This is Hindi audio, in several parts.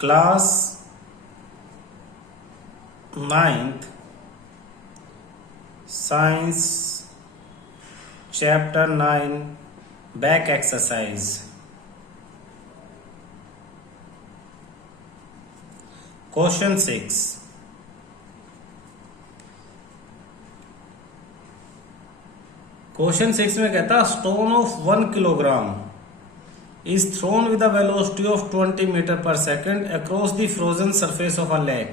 Class 9th science chapter 9 back exercise. Question 6। Question 6 में कहता stone of 1 kilogram is thrown with a velocity of 20 metre पर second across the frozen surface of a lake।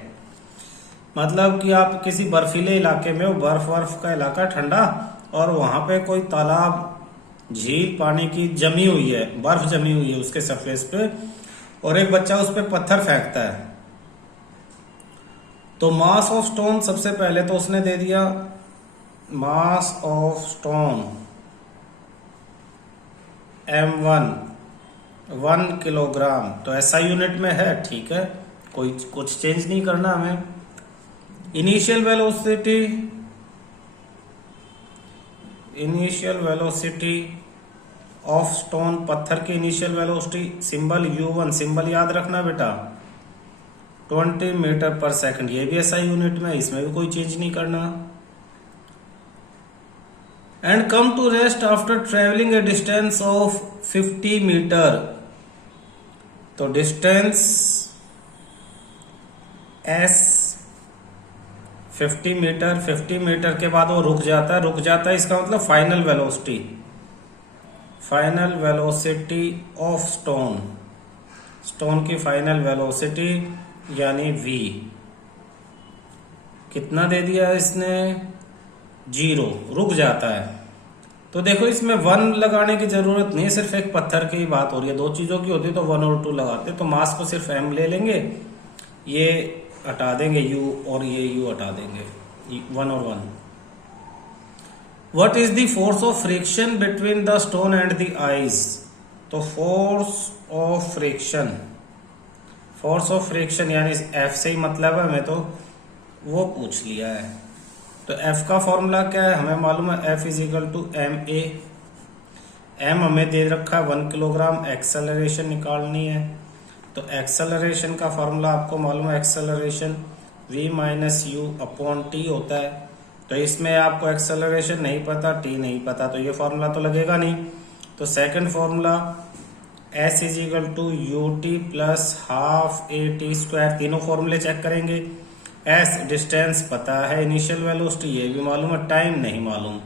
मतलब कि आप किसी बर्फीले इलाके में, वो बर्फ का इलाका ठंडा, और वहां पे कोई तालाब, झील पानी की जमी हुई है, बर्फ जमी हुई है उसके सरफेस पे, और एक बच्चा उस पर पत्थर फेंकता है। तो मास ऑफ स्टोन सबसे पहले तो उसने दे दिया mass of stone M1 1 kilogram, तो ऐसा यूनिट में है, ठीक है, कोई कुछ चेंज नहीं करना हमें। इनिशियल वेलोसिटी ऑफ स्टोन, पत्थर की initial velocity, symbol U1, symbol याद रखना बेटा, 20 मीटर पर सेकंड, ये भी ऐसा यूनिट में, इसमें भी कोई चेंज नहीं करना। And come to rest after travelling a distance of 50 metre, तो डिस्टेंस S 50 मीटर, 50 मीटर के बाद वो रुक जाता है, इसका मतलब फाइनल वेलोसिटी ऑफ स्टोन की फाइनल वेलोसिटी यानी V कितना दे दिया इसने, 0, रुक जाता है। तो देखो इसमें 1 लगाने की जरूरत नहीं है, सिर्फ एक पत्थर की ही बात हो रही है। 2 चीजों की होती तो 1 और 2 लगाते, तो मास को सिर्फ M ले लेंगे, ये हटा देंगे U और ये U हटा देंगे, 1 और 1। What is the force of friction between the stone and the ice, तो फोर्स ऑफ फ्रिक्शन यानी F से ही मतलब है, हमें तो वो पूछ लिया है। तो F का फॉर्मूला क्या है, हमें मालूम है, F is equal to MA। M हमें दे रखा है 1 किलोग्राम, एक्सेलरेशन निकालनी है, तो एक्सेलरेशन का फॉर्मूला आपको मालूम है, acceleration V minus U upon T होता है। तो इसमें आपको एक्सेलरेशन नहीं पता, T नहीं पता, तो ये फॉर्मूला तो लगेगा नहीं। तो second formula S is equal to UT plus half AT square, तीनों फॉर्मूले चेक करेंगे। S डिस्टेंस पता है, इनिशियल वेलोसिटी ये भी मालूम है, टाइम नहीं मालूम,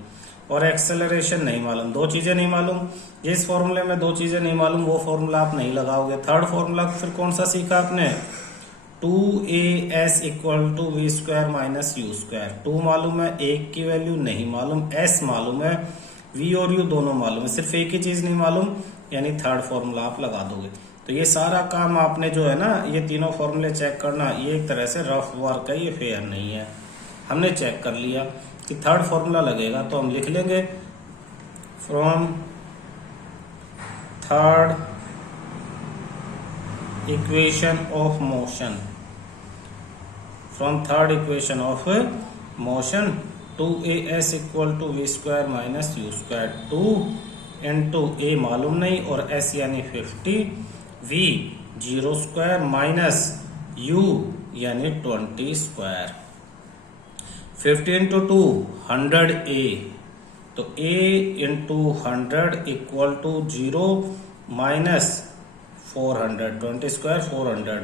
और एक्सेलरेशन नहीं मालूम, 2 चीजें नहीं मालूम। जिस फॉर्मूले में 2 चीजें नहीं मालूम वो फॉर्मूला आप नहीं लगाओगे। थर्ड फॉर्मूला फिर कौन सा सीखा आपने, 2AS equal to V square minus U square. 2 मालूम है, 1 की वैल्यू नहीं मालूम, S मालूम है, V और U दोनों मालूम है, सिर्फ एक ही चीज नहीं मालूम, यानी थर्ड फॉर्मूला आप लगा दोगे। तो ये सारा काम आपने जो है ना, ये तीनों फॉर्मूले चेक करना, ये एक तरह से रफ वर्क है, ये फेयर नहीं है। हमने चेक कर लिया कि थर्ड फॉर्मूला लगेगा, तो हम लिख लेंगे from third equation of motion 2AS equal to V square minus U square, 2 into A मालूम नहीं और S यानी 50, V 0 स्क्वायर माइनस U यानी 20 स्क्वायर। 50 इंटू 2 100A, तो A into 100 equal to 0 minus 400, 20 square 400,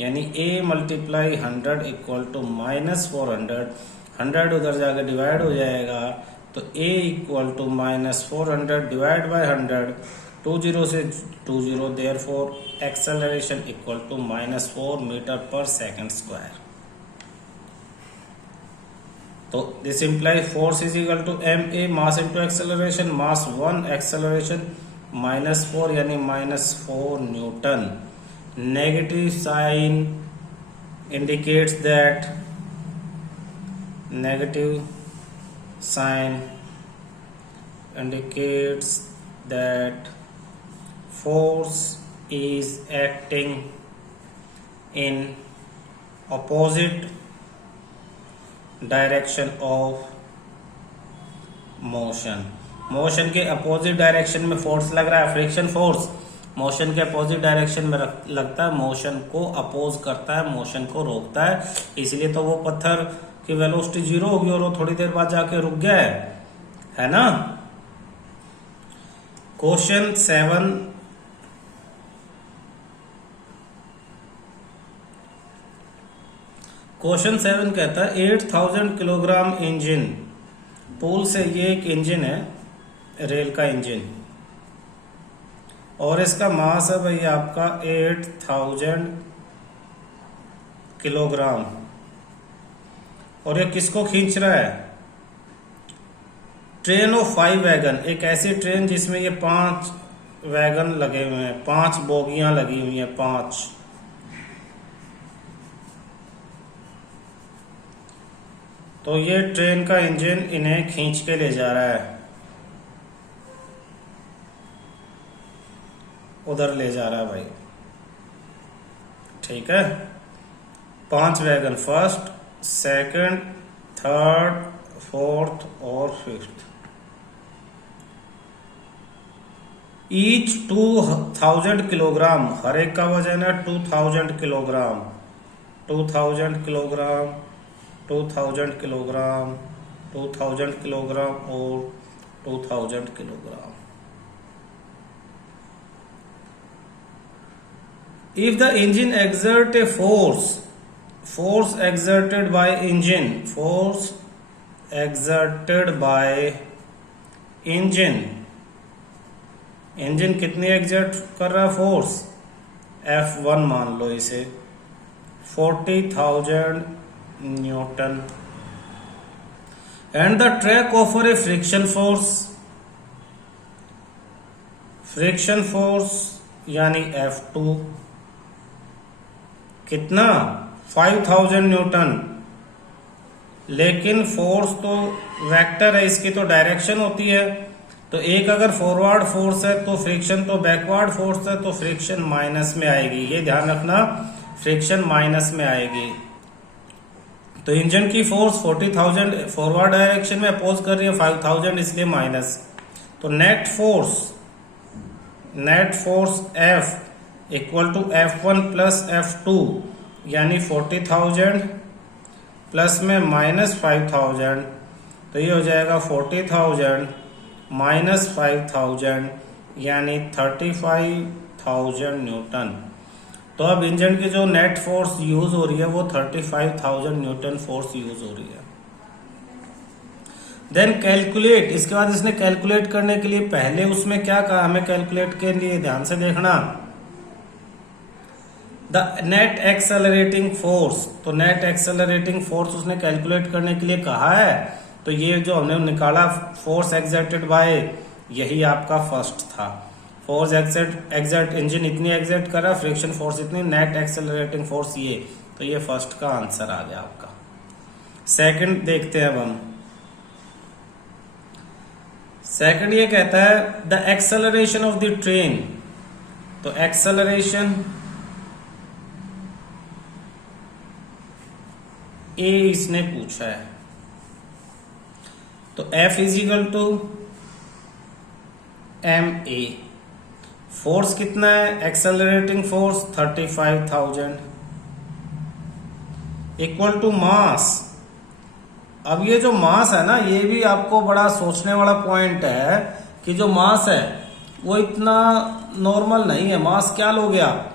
यानी A multiply 100 equal to minus 400, 100 उधर जाकर डिवाइड हो जाएगा, तो A equal to minus 400 divide by 100, 2 0 से 2 0, therefore acceleration equal to -4 metre पर सेकंड स्क्वायर। तो this imply force is equal to MA mass into acceleration, mass 1, acceleration -4 यानी -4 newton. Negative sign indicates that force is acting in opposite direction of motion के अपोजिट डायरेक्शन में फोर्स लग रहा है, फ्रिक्शन फोर्स, मोशन के अपोजिट डायरेक्शन में लगता है, मोशन को अपोज करता है, मोशन को रोकता है। इसलिए तो वो पत्थर की वेलोसिटी 0 होगी और वो थोड़ी देर बाद जाके रुक गया है ना। क्वेश्चन 7, क्वेश्चन 7 कहता है 8000 किलोग्राम इंजन, पुल से, ये एक इंजन है रेल का इंजन, और इसका मास है भाई आपका 8000 किलोग्राम, और ये किसको खींच रहा है? ट्रेन ऑफ 5 वैगन, एक ऐसी ट्रेन जिसमें ये 5 वैगन लगे हुए हैं, 5 बोगियां लगी हुई हैं, 5। तो ये ट्रेन का इंजन इन्हें खींच के ले जा रहा है, उधर ले जा रहा है भाई, ठीक है। 5 wagon, first, second, third, fourth और फिफ्थ, ईच 2000 किलोग्राम, हर एक का वजन है 2000 किलोग्राम, 2000 किलोग्राम, 2000 किलोग्राम, 2000 किलोग्राम और 2000 kilogram. If the engine exert a force exerted by engine, force exerted by engine, engine कितनी exert कर रहा है फोर्स? F1 मान लो इसे, 40,000 Newton, and the track offer a friction force यानी F2 कितना? 5000 न्यूटन, लेकिन फोर्स तो वेक्टर है, इसकी तो डायरेक्शन होती है। तो एक अगर फॉरवर्ड फोर्स है तो फ्रिक्शन तो बैकवर्ड फोर्स है, तो फ्रिक्शन माइनस में आएगी, ये ध्यान रखना, फ्रिक्शन माइनस में आएगी। तो इंजन की फोर्स 40,000 फॉरवर्ड डायरेक्शन में अपोज कर रही है, 5000 इसलिए माइनस। तो net force F equal to F1 plus F2 यानी 40,000 प्लस में माइनस 5,000, तो ये हो जाएगा 40,000 माइनस 5,000 यानी 35,000 न्यूटन। तो अब इंजन की जो नेट फोर्स यूज हो रही है वो 35,000 न्यूटन फोर्स यूज हो रही है। देन कैलकुलेट, इसके बाद इसने कैलकुलेट करने के लिए पहले उसमें क्या कहा हमें कैलकुलेट के लिए, ध्यान से देखना, द नेट एक्सेलरेटिंग फोर्स। तो नेट एक्सेलरेटिंग फोर्स उसने कैलकुलेट करने के लिए कहा है। तो ये जो हमने निकाला फोर्स एक्सर्टेड बाय, यही आपका फर्स्ट था। फोर्स एक्सर्ट इंजन इतनी एक्सर्ट कर रहा, फ्रिक्शन फोर्स इतनी, नेट एक्सेलरेटिंग फोर्स ये, तो ये फर्स्ट का आंसर आ गया आपका। सेकंड देखते हैं अब हम। सेकंड ये कहता है the acceleration of the train. तो एक्सेलरेशन ए इसने पूछा है, तो F is equal to ma, force कितना है, accelerating force 35,000 equal to mass. अब ये जो मास है ना, ये भी आपको बड़ा सोचने वाला पॉइंट है कि जो मास है वो इतना नॉर्मल नहीं है। मास क्या लोगे आप,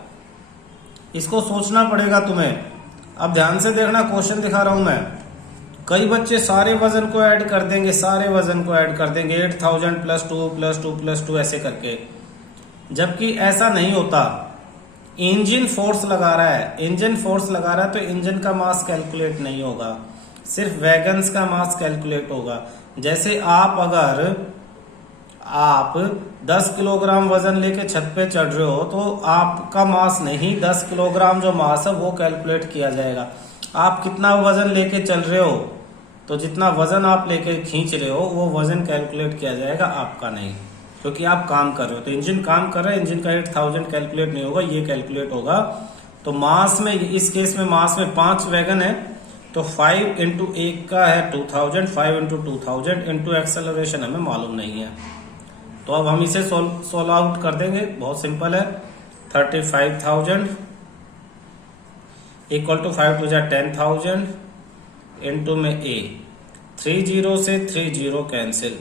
इसको सोचना पड़ेगा तुम्हें। अब ध्यान से देखना, क्वेश्चन दिखा रहा हूं मैं। कई बच्चे सारे वजन को ऐड कर देंगे, 8000 प्लस 2 प्लस 2 प्लस 2 ऐसे करके, जबकि ऐसा नहीं होता। इंजन फोर्स लगा रहा है, तो इंजन का मास कैलकुलेट नहीं होगा, सिर्फ वैगन्स का मास कैलकुलेट होगा। जैसे आप 10 किलोग्राम वजन लेके छत पे चढ़ रहे हो, तो आपका मास नहीं, 10 किलोग्राम जो मास है वो कैलकुलेट किया जाएगा। आप कितना वजन लेके चल रहे हो, तो जितना वजन आप लेके खींच रहे हो वो वजन कैलकुलेट किया जाएगा, आपका नहीं, क्योंकि आप काम कर रहे हो। तो इंजन काम कर रहा है, इंजन का 8000 कैलकुलेट नहीं होगा, ये कैलकुलेट होगा। तो मास में, इस केस में मास में 5 वैगन है, तो 5 इंटू 1 का है 2000, 5 इंटू 2000 इंटू एक्सेलरेशन हमें मालूम नहीं है। तो अब हम इसे सोल्व आउट कर देंगे, बहुत सिंपल है। 35,000 इक्वल टू 5 टू जा 10,000 इंटू में ए, 30 से 30 cancel,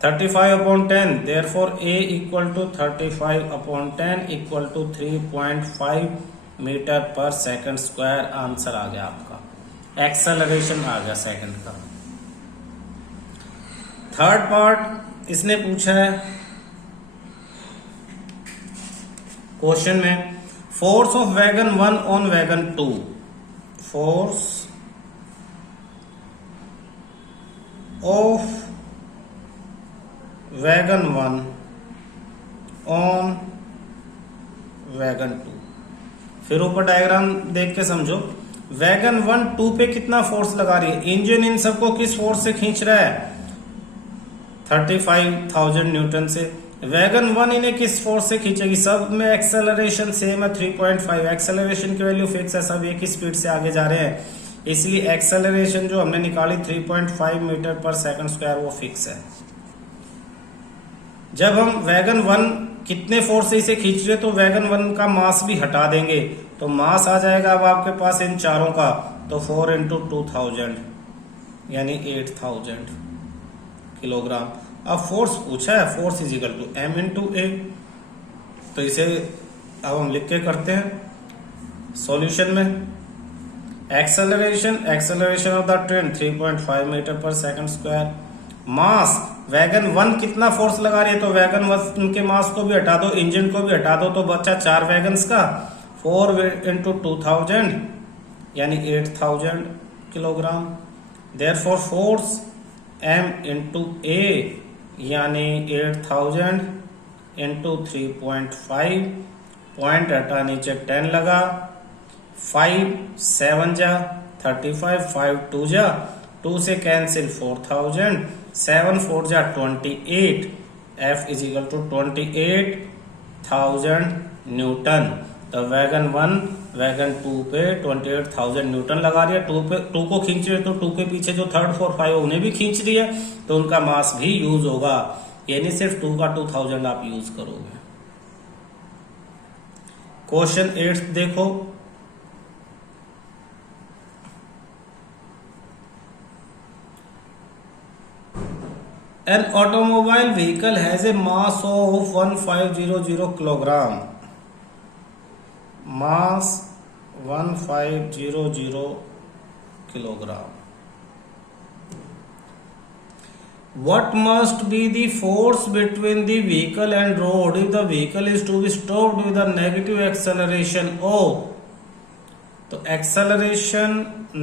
35/10, therefore a equal to 35/10 equal to 3.5 metre पर सेकंड स्क्वायर। आंसर आ गया आपका, एक्सेलरेशन आ गया सेकंड का। थर्ड पार्ट इसने पूछा है क्वेश्चन में, force of wagon 1 on wagon 2, force of wagon 1 on wagon 2। फिर ऊपर डायग्राम देख के समझो, वैगन 1 2 पे कितना फोर्स लगा रही है, इंजन इन सबको किस फोर्स से खींच रहा है, 35,000 न्यूटन से। वैगन 1 इन्हें किस फोर्स से खींचेगी, सब में एक्सेलरेशन सेम है 3.5, एक्सेलरेशन की वैल्यू फिक्स है, सब एक ही स्पीड से आगे जा रहे हैं, इसलिए एक्सेलरेशन जो हमने निकाली 3.5 मीटर पर सेकंड स्क्वायर वो फिक्स है। जब हम वैगन 1 कितने फोर्स से इसे खींच रहे तो वैगन 1 का मास भी हटा देंगे, तो मास आ जाएगा अब आपके पास इन चारों का, तो 4 इंटू 2000 यानी 8000 किलोग्राम। अब फोर्स पूछा है, force is equal to M into A, तो इसे अब हम लिख के करते हैं सॉल्यूशन में। Acceleration of the train 3.5 metre पर सेकंड स्क्वायर, मास वैगन 1 कितना फोर्स लगा रही है, तो वैगन 1 के मास को भी हटा दो, इंजन को भी हटा दो, तो बच्चा 4 वैगन्स का, 4 इंटू 2000 यानी 8000 kilogram. Therefore force m into A यानी 8000 इंटू 3.5, पॉइंट हटा नीचे 10 लगा, 5 7 जा 35, 5 2 जा 2 से कैंसिल 4000, 7 4 जा 28, F is equal to 28,000 newton. तो वैगन 1 वैगन 2 पे 28,000 न्यूटन लगा रही है, 2 को खींच रही है, तो 2 के पीछे जो 3rd 4 5 उन्हें भी खींच रही है, तो उनका मास भी यूज होगा, यानी सिर्फ 2 का 2000 आप यूज करोगे। क्वेश्चन 8 देखो, An automobile vehicle has a mass of 1500 kilogram. Mass 1500 kilogram. What must be the force between the vehicle and road if the vehicle is to be stopped with a negative acceleration O? तो एक्सेलरेशन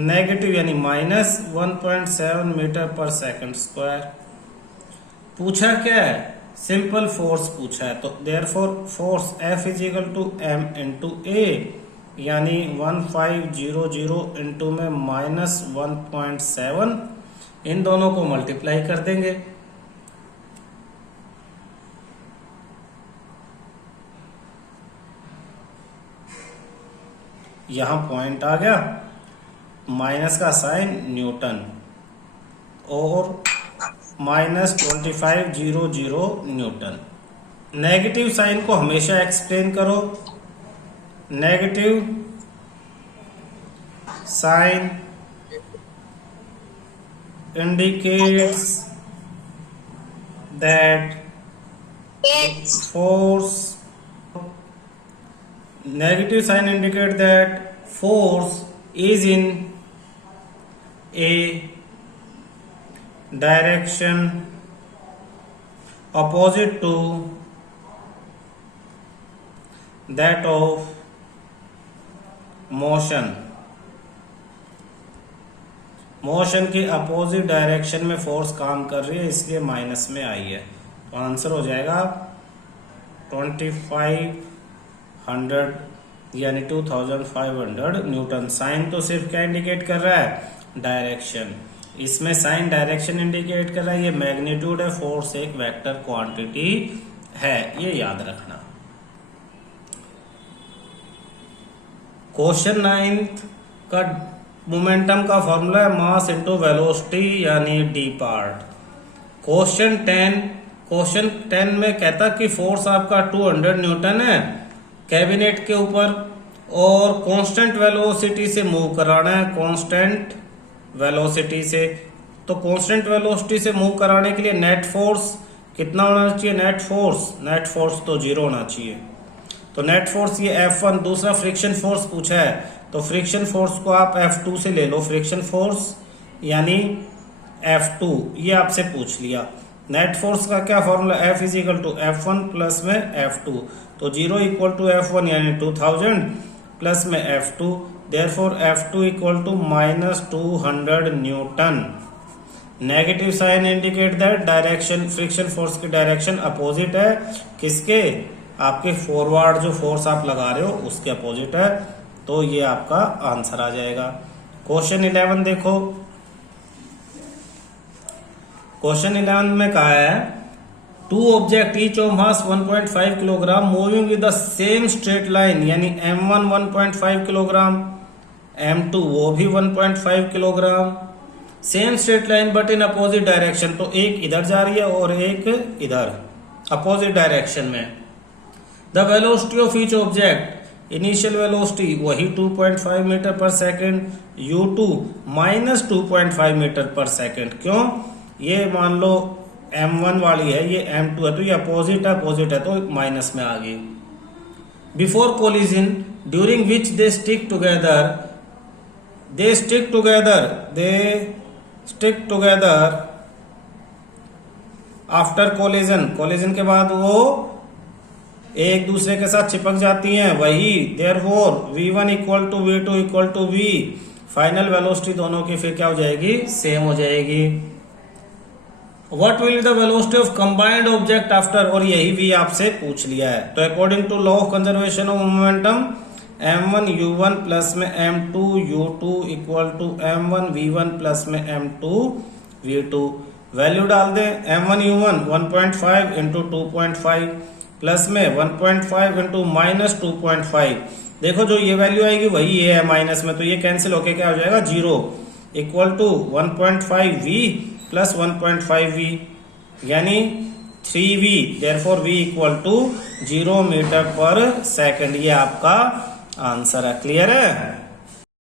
नेगेटिव यानी माइनस 1.7 मीटर पर सेकंड स्क्वायर। पूछा क्या है, सिंपल फोर्स पूछा है, तो therefore force F is equal to m into A यानी 1500 इंटू में माइनस 1.7, इन दोनों को मल्टीप्लाई कर देंगे, यहां पॉइंट आ गया, माइनस का साइन न्यूटन और माइनस 2500 न्यूटन। नेगेटिव साइन को हमेशा एक्सप्लेन करो, negative sign indicates that force, negative sign indicate that force is in a direction opposite to that of motion, motion के अपोजिट डायरेक्शन में फोर्स काम कर रही है, इसलिए माइनस में आई है, तो आंसर हो जाएगा 2500 यानी 2500 न्यूटन। साइन तो सिर्फ क्या इंडिकेट कर रहा है, डायरेक्शन, इसमें साइन डायरेक्शन इंडिकेट कर रहा है, ये मैग्नीट्यूड है, फोर्स एक वेक्टर क्वांटिटी है, ये याद रखना। क्वेश्चन 9 का मोमेंटम का फॉर्मूला है मास इनटू वेलोसिटी यानी डी पार्ट। क्वेश्चन 10 क्वेश्चन 10 में कहता कि फोर्स आपका 200 न्यूटन है कैबिनेट के ऊपर और कांस्टेंट वेलोसिटी से मूव कराना है, कांस्टेंट वेलोसिटी से। तो कांस्टेंट वेलोसिटी से मूव कराने के लिए नेट फोर्स कितना होना चाहिए? नेट फोर्स तो 0 होना चाहिए। तो नेट फोर्स ये F1। दूसरा फ्रिक्शन फोर्स पूछा है, तो फ्रिक्शन फोर्स को आप F2 से ले लो, फ्रिक्शन फोर्स यानी F2 ये आपसे पूछ लिया। नेट फोर्स का क्या formula? F is equal to F1 plus में F2। तो 0 इक्वल टू F1 यानी 2000 प्लस में F2, therefore F2 equal to -200 newton. Negative sign indicate that direction, friction force की डायरेक्शन अपोजिट है किसके? आपके फॉरवर्ड जो फोर्स आप लगा रहे हो उसके अपोजिट है। तो ये आपका आंसर आ जाएगा। क्वेश्चन 11 देखो। क्वेश्चन 11 में कहा है two object each of mass 1.5 kilogram moving with the same straight line, यानी M1 1.5 किलोग्राम, M2 वो भी 1.5 kilogram, same straight line but in opposite direction. तो एक इधर जा रही है और एक इधर, अपोजिट डायरेक्शन में। The velocity of each object, initial velocity वही 2.5 मीटर पर सेकेंड, U2 -2.5 मीटर पर सेकेंड। क्यों? ये मान लो M1 वाली है, ये M2 है, तो ये अपोजिट है तो माइनस में आ गई। Before collision during which they stick together after collision के बाद वो एक दूसरे के साथ चिपक जाती हैं, वही therefore V1 equal to V2 equal to V, final velocity दोनों की फिर क्या हो जाएगी? सेम हो जाएगी। What will be the velocity of combined object after, और यही भी आपसे पूछ लिया है। तो according to law of conservation of momentum M1 U1 plus में M2 U2 equal to M1 V1 plus में M2 V2। वैल्यू डाल दें, M1 U1 1.5 इंटू 2.5 प्लस में 1.5 इंटू -2.5। देखो जो ये वैल्यू आएगी वही ये है माइनस में, तो ये कैंसिल होके क्या हो जाएगा? 0 equal to 1.5 V plus 1.5 V यानी 3V, therefore V equal to 0 metre पर सेकेंड। ये आपका आंसर है। क्लियर है?